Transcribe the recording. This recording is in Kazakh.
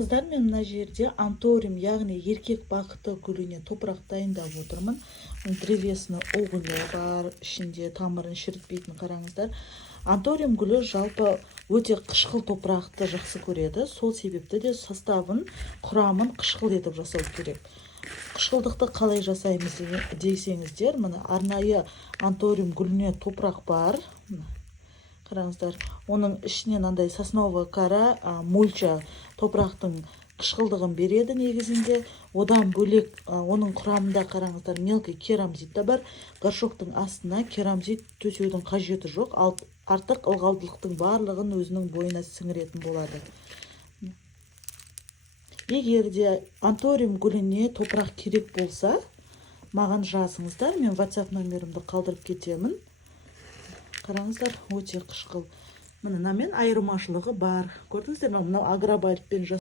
Қыздар, мен мына жерде анториум, яғни еркек бақыты гүліне топырақ дайындап отырмын. Древесный угли бар, ішінде тамырын шірітпейтін. Қараңыздар, анториум гүлі жалпы өте қышқыл топырақты жақсы көреді. Сол себепті де составын, құрамын қышқыл етіп жасау керек. Қышқылдықты қалай жасаймыз десеңіздер, мына арнайы анториум гүліне топырақ бар. Қараңыздар, оның ішінен андай сосновый кора, мульча топырақтың қышқылдығын береді негізінде. Одан бөлек оның құрамында қараңыздар, мелкий керамзит та бар. Горшоктың астына керамзит төсеудің қажеті жоқ. Артық ылғалдылықтың барлығын өзінің бойына сіңіретін болады. Егер де анториум гүліне топырақ керек болса, маған жазыңыздар, мен WhatsApp номерімді қалдырып кетемін. Қараңыздар, өте қышқыл. Мынамен айырмашылығы бар. Көрдіңіздер ме? Мынау агробальтпен